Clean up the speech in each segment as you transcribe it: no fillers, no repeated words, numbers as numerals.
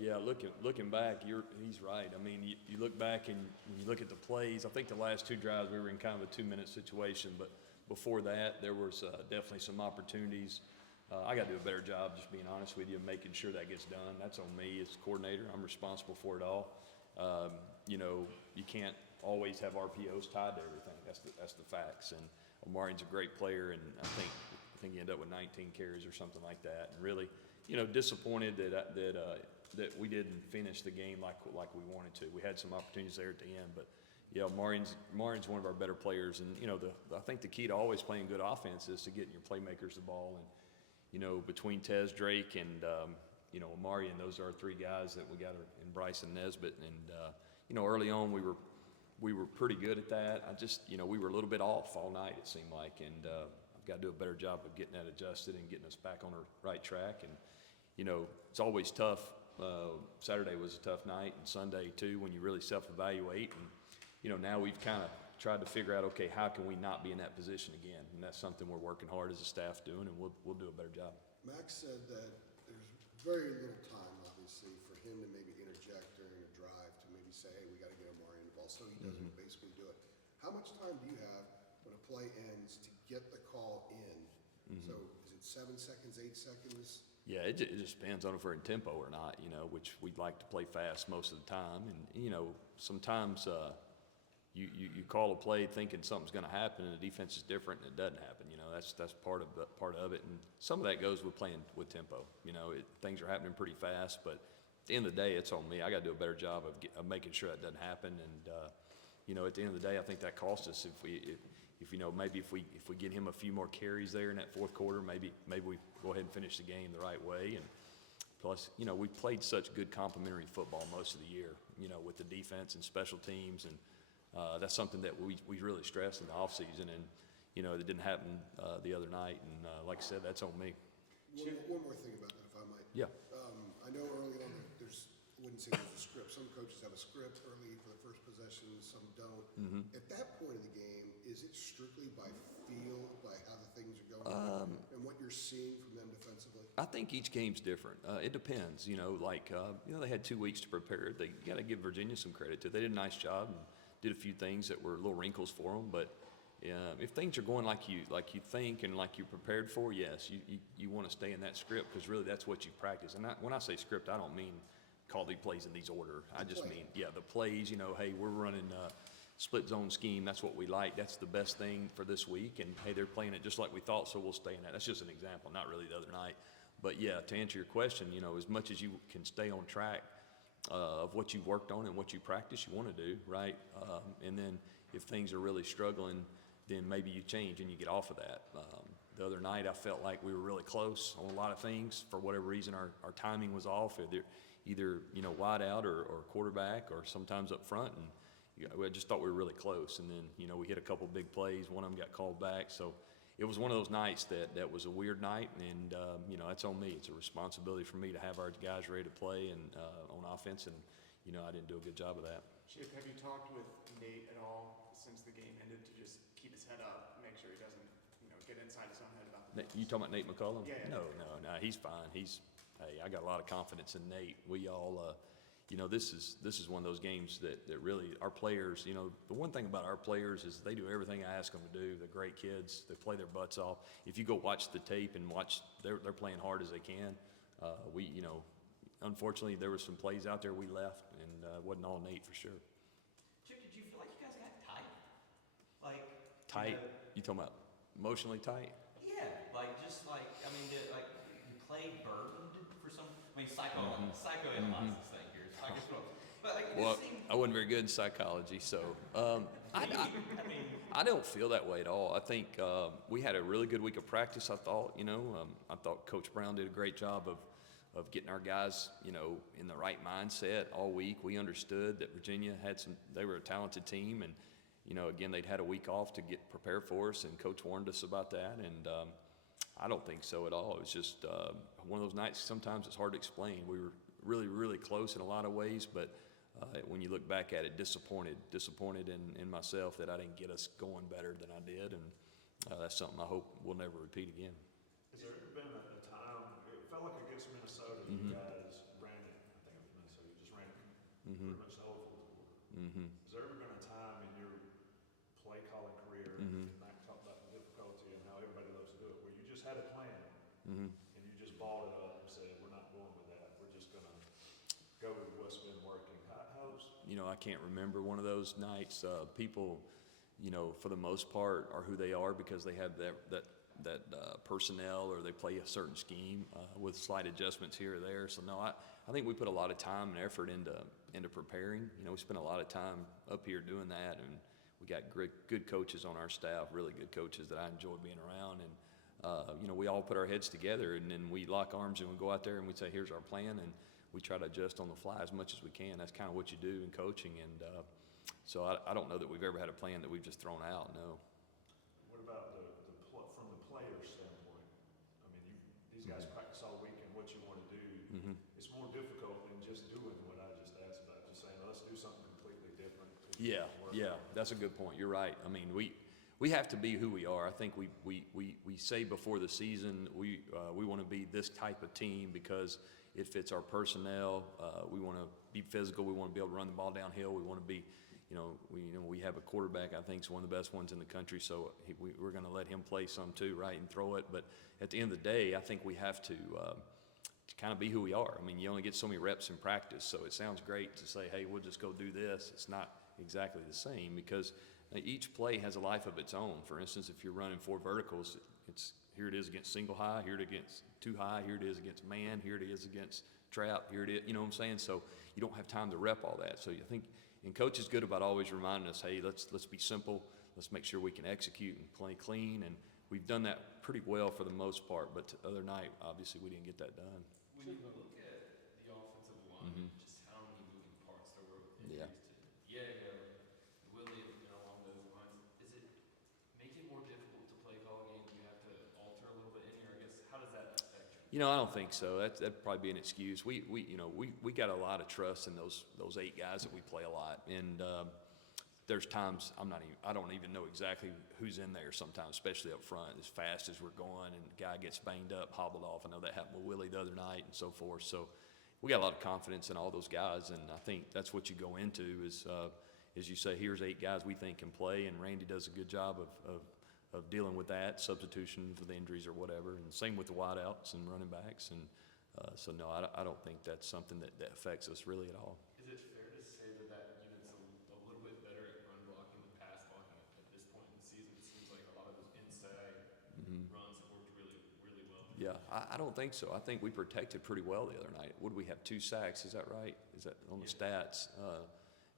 Yeah, looking back, he's right. I mean, you look back and you look at the plays. I think the last two drives we were in kind of a 2-minute situation, but before that there was definitely some opportunities. I got to do a better job, just being honest with you, making sure that gets done. That's on me as coordinator. I'm responsible for it all. You can't always have RPOs tied to everything. That's the facts. And Omari's a great player, and I think he ended up with 19 carries or something like that. And really, disappointed that we didn't finish the game like we wanted to. We had some opportunities there at the end, but yeah, Omari's one of our better players. And I think the key to always playing good offense is to getting your playmakers the ball. And between Tez, Drake, and Omari, and those are our three guys that we got, and Bryce and Nesbitt. And early on we were pretty good at that. We were a little bit off all night, it seemed like, and I've got to do a better job of getting that adjusted and getting us back on the right track. And it's always tough. Saturday was a tough night, and Sunday too, when you really self-evaluate. And now we've kind of tried to figure out, okay, how can we not be in that position again? And that's something we're working hard as a staff doing, and we'll do a better job. Max said that there's very little time, obviously, for him to maybe interject during a drive to maybe say, hey, we got to get Omari in the ball, so he doesn't basically do it. How much time do you have when a play ends to get the call in? So is it 7 seconds, 8 seconds? Yeah, it just depends on if we're in tempo or not, which we'd like to play fast most of the time. And, sometimes you call a play thinking something's going to happen, and the defense is different, and it doesn't happen. That's part of it. And some of that goes with playing with tempo. Things are happening pretty fast, but at the end of the day, it's on me. I got to do a better job of making sure that doesn't happen. And at the end of the day, I think that cost us maybe if we get him a few more carries there in that fourth quarter, maybe we go ahead and finish the game the right way. And plus, we played such good complementary football most of the year, with the defense and special teams, and that's something that we really stress in the offseason. And it didn't happen the other night. And like I said, that's on me. One more thing about that, if I might. Yeah. I know early on I wouldn't say there's a script. Some coaches have a script early for the first possession, some don't. At that point of the game, is it strictly by feel, by how the things are going, and what you're seeing from them defensively? I think each game's different. It depends. They had 2 weeks to prepare. They got to give Virginia some credit too. They did a nice job and did a few things that were little wrinkles for them. But if things are going like you think and like you're prepared for, yes, you want to stay in that script, because really that's what you practice. And when I say script, I don't mean call the plays in these order. I just mean, the plays, hey, we're running split zone scheme. That's what we like. That's the best thing for this week. And hey, they're playing it just like we thought, so we'll stay in that. That's just an example, not really the other night. But yeah, to answer your question, as much as you can stay on track of what you've worked on and what you practice, you want to do, right? And then if things are really struggling, then maybe you change and you get off of that. The other night, I felt like we were really close on a lot of things. For whatever reason, our timing was off. Either wide out or quarterback, or sometimes up front, and I just thought we were really close. And then we hit a couple big plays. One of them got called back, so it was one of those nights that was a weird night. And that's on me. It's a responsibility for me to have our guys ready to play and on offense, and I didn't do a good job of that. Chip, have you talked with Nate at all since the game ended to just keep his head up, make sure he doesn't get inside his own head about the You talking about Nate McCullum? Yeah. No, he's fine. Hey, I got a lot of confidence in Nate. We all, this is one of those games that really our players, the one thing about our players is they do everything I ask them to do. They're great kids. They play their butts off. If you go watch the tape and they're playing hard as they can. Unfortunately, there were some plays out there we left, and it wasn't all Nate for sure. Chip, did you feel like you guys got tight? Tight? You talking about emotionally tight? Yeah, you played burdened for some. Psychoanalysis thing here. But I wasn't very good in psychology, so I don't feel that way at all. I think we had a really good week of practice. I thought, I thought Coach Brown did a great job of getting our guys, in the right mindset all week. We understood that Virginia they were a talented team, and again, they'd had a week off to get prepared for us, and Coach warned us about that. And I don't think so at all. It was just one of those nights. Sometimes it's hard to explain. We were really, really close in a lot of ways, but when you look back at it, disappointed in myself that I didn't get us going better than I did, and that's something I hope we'll never repeat again. Has there ever been a time, it felt like against Minnesota, you guys ran it, I think it was pretty much the whole fourth quarter. Is there ever been a time in your play calling career, and Mac talked about the difficulty and how everybody loves to do it, where you just had a plan and you just balled it up and said, we're not going with that, we're just going to go with what's been working? How's I can't remember one of those nights. People, for the most part, are who they are because they have that personnel, or they play a certain scheme with slight adjustments here or there. So no, I think we put a lot of time and effort into preparing. We spent a lot of time up here doing that, and we got good coaches on our staff, really good coaches that I enjoy being around. And we all put our heads together, and then we lock arms and we go out there and we say, here's our plan, and we try to adjust on the fly as much as we can. That's kind of what you do in coaching. And so I don't know that we've ever had a plan that we've just thrown out. No. What about from the player's standpoint? I mean, these guys practice all week, and what you want to do, it's more difficult than just doing what I just asked about. Just saying, let's do something completely different. Yeah, that's a good point. You're right. I mean, we have to be who we are. I think we say before the season we want to be this type of team because it fits our personnel. We want to be physical. We want to be able to run the ball downhill. We want to be, we have a quarterback I think is one of the best ones in the country. So we're going to let him play some too, right, and throw it. But at the end of the day, I think we have to kind of be who we are. I mean, you only get so many reps in practice. So it sounds great to say, hey, we'll just go do this. It's not exactly the same because each play has a life of its own. For instance, if you're running 4 verticals, here it is against single high, here it is against 2 high, here it is against man, here it is against trap, here it is, you know what I'm saying? So you don't have time to rep all that. So I think, and coach is good about always reminding us, hey, let's be simple, let's make sure we can execute and play clean, and we've done that pretty well for the most part, but the other night, obviously, we didn't get that done. When you look at the offensive line, just how many moving parts there were with injuries to Diego, Willie, along those lines, does it make it more difficult to play call game? Do you have to alter a little bit in here? I guess, how does that affect you? I don't think so. That'd probably be an excuse. We got a lot of trust in those 8 guys that we play a lot, and there's times I don't even know exactly who's in there sometimes, especially up front, as fast as we're going, and the guy gets banged up, hobbled off. I know that happened with Willie the other night and so forth. So we got a lot of confidence in all those guys, and I think that's what you go into is you say, here's 8 guys we think can play, and Randy does a good job of dealing with that, substitution for the injuries or whatever, and same with the wideouts and running backs. And so no, I don't think that's something that affects us really at all. Is it fair to say that unit's a little bit better at run blocking than pass blocking at this point in the season? It seems like a lot of those inside runs have worked really, really well. Yeah, I don't think so. I think we protected pretty well the other night. Would we have 2 sacks? Is that right? Is that on the stats?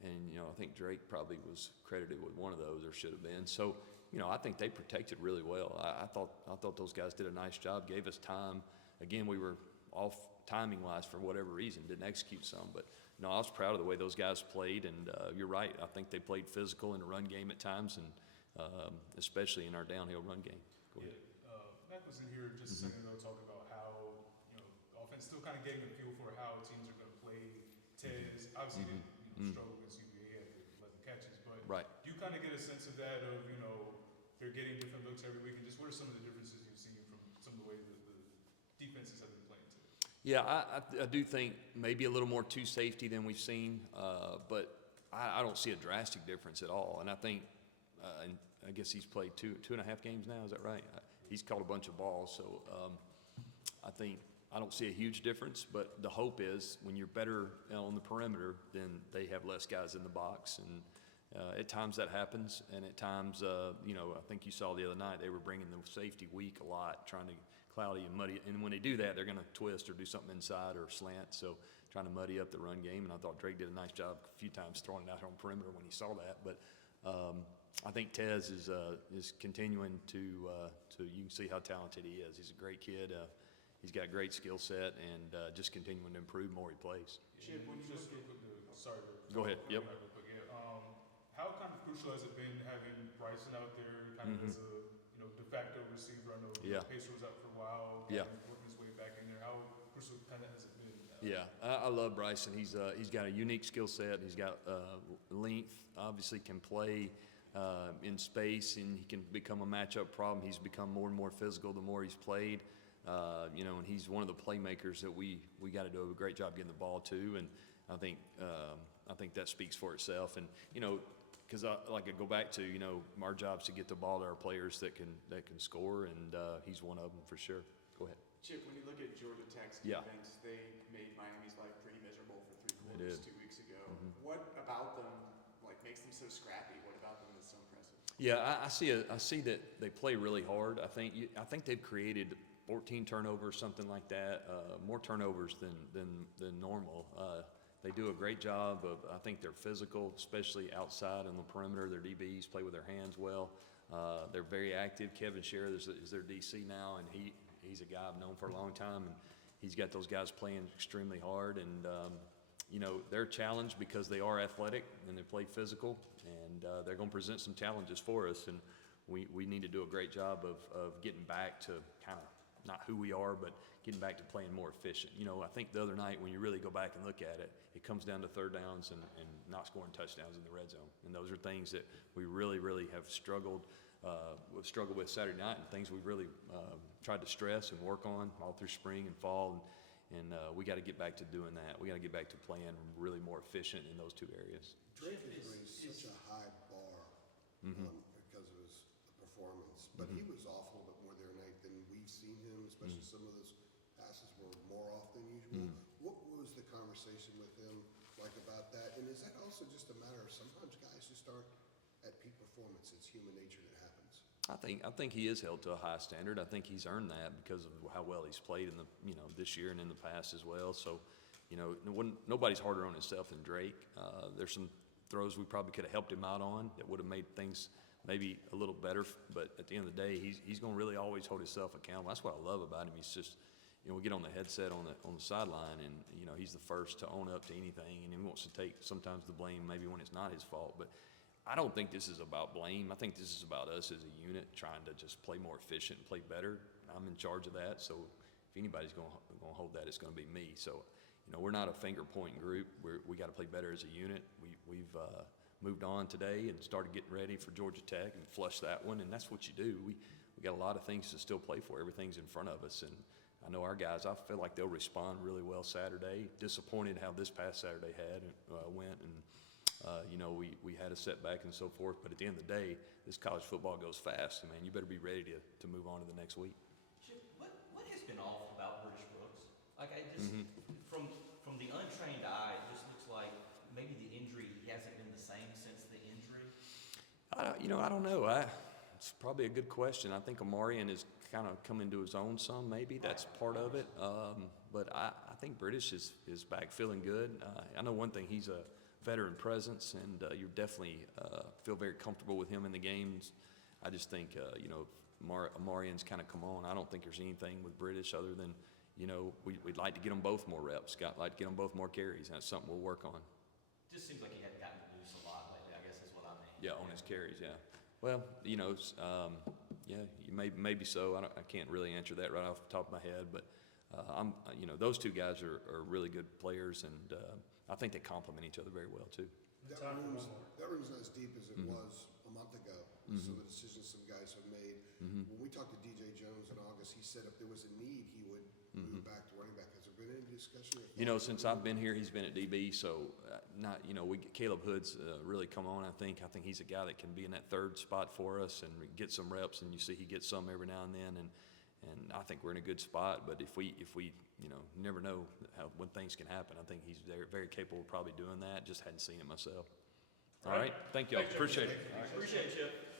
And I think Drake probably was credited with one of those, or should have been. So I think they protected really well. I thought those guys did a nice job, gave us time. Again, we were off timing-wise for whatever reason, didn't execute some. But no, I was proud of the way those guys played, and you're right. I think they played physical in the run game at times, and especially in our downhill run game. Go ahead. Mac was in here just a second ago talking about how the offense still kind of getting a feel for how teams are going to play. Tez obviously didn't struggle against UVA, he had 11 catches, but Right. do you kind of get a sense of that of they're getting different looks every week, and just what are some of the differences you've seen from some of the way that the defenses have been playing today? Yeah, I do think maybe a little more to safety than we've seen, but I don't see a drastic difference at all. And I think, and I guess he's played 2.5 games now. Is that right? He's caught a bunch of balls, so I don't see a huge difference. But the hope is when you're better on the perimeter, then they have less guys in the box, and at times that happens, and at times, I think you saw the other night they were bringing the safety weak a lot, trying to cloudy and muddy. And when they do that, they're going to twist or do something inside or slant, so trying to muddy up the run game. And I thought Drake did a nice job a few times throwing it out on perimeter when he saw that. But I think Tez is continuing to you can see how talented he is. He's a great kid. He's got a great skill set, and just continuing to improve more he plays. Chip, when you just sorry. Go ahead. Yep. How kind of crucial has it been having Bryson out there, kind of as a de facto receiver? I know Pacer was out for a while. Working his way back in there. How crucial kind of has it been? Yeah, I love Bryson. He's got a unique skill set. He's got length. Obviously, can play in space, and he can become a matchup problem. He's become more and more physical the more he's played. And he's one of the playmakers that we got to do a great job getting the ball to. And I think I think that speaks for itself. And, because I go back to, our job's to get the ball to our players that can score, and he's one of them for sure. Go ahead. Chip, when you look at Georgia Tech's Yeah. defense, they made Miami's life pretty miserable for 3 They quarters did. 2 weeks ago. What about them makes them so scrappy? What about them is so impressive? Yeah, I see that they play really hard. I think they've created 14 turnovers, something like that, more turnovers than normal. They do a great job of, I think they're physical, especially outside on the perimeter. Their DBs play with their hands well. They're very active. Kevin Sherr is their DC now, and he's a guy I've known for a long time, and he's got those guys playing extremely hard. And, they're challenged because they are athletic and they play physical, and they're going to present some challenges for us. And we need to do a great job of getting back to kind of not who we are, but getting back to playing more efficient. I think the other night when you really go back and look at it, it comes down to third downs and not scoring touchdowns in the red zone. And those are things that we really, really have struggled with Saturday night, and things we've really tried to stress and work on all through spring and fall. And we got to get back to doing that. We got to get back to playing really more efficient in those two areas. Drake has raised such a high bar because of his performance, but he was off a little bit more the other night than we've seen him, especially some of those passes were more off than usual. What was the conversation with him like about that? And is that also just a matter of sometimes guys just aren't at peak performance? It's human nature that happens. I think he is held to a high standard. I think he's earned that because of how well he's played in the this year and in the past as well. So, nobody's harder on himself than Drake. There's some throws we probably could have helped him out on that would have made things maybe a little better. But at the end of the day, he's going to really always hold himself accountable. That's what I love about him. He's just, we get on the headset on the sideline, and he's the first to own up to anything, and he wants to take sometimes the blame maybe when it's not his fault. But I don't think this is about blame. I think this is about us as a unit trying to just play more efficient and play better. I'm in charge of that, so if anybody's going to hold that, it's going to be me. So, we're not a finger-pointing group. We got to play better as a unit. We've moved on today and started getting ready for Georgia Tech and flushed that one, and that's what you do. We got a lot of things to still play for. Everything's in front of us, and I know our guys, I feel like they'll respond really well Saturday. Disappointed how this past Saturday went, and we had a setback and so forth, but at the end of the day, this college football goes fast, and man, you better be ready to move on to the next week. Chip, what has been off about British Brooks? Like, I just, from the untrained eye, it just looks like maybe the injury, he hasn't been the same since the injury. I don't know. It's probably a good question. I think Amarian is kind of come into his own some, maybe. That's part of it. But I think British is back feeling good. I know one thing, he's a veteran presence, and you definitely feel very comfortable with him in the games. I just think, Amarian's kind of come on. I don't think there's anything with British other than, we'd like to get them both more reps, like to get them both more carries, and that's something we'll work on. Just seems like he hadn't gotten loose a lot lately, I guess is what I mean. Yeah, on his carries, yeah. Well, yeah, maybe so. I can't really answer that right off the top of my head, but those two guys are really good players, and I think they complement each other very well too. That room's not as deep as it was a month ago. Some of the decisions some guys have made. When we talked to DJ Jones in August, he said if there was a need, he would move back to running back. Has there been any discussion? Since I've been here, he's been at DB, so Caleb Hood's really come on. I think he's a guy that can be in that third spot for us and get some reps, and you see he gets some every now and then, and I think we're in a good spot. But if we never know when things can happen. I think he's very, very capable of probably doing that. Just hadn't seen it myself. All right. Thank you all. Appreciate it. Appreciate it, Chip.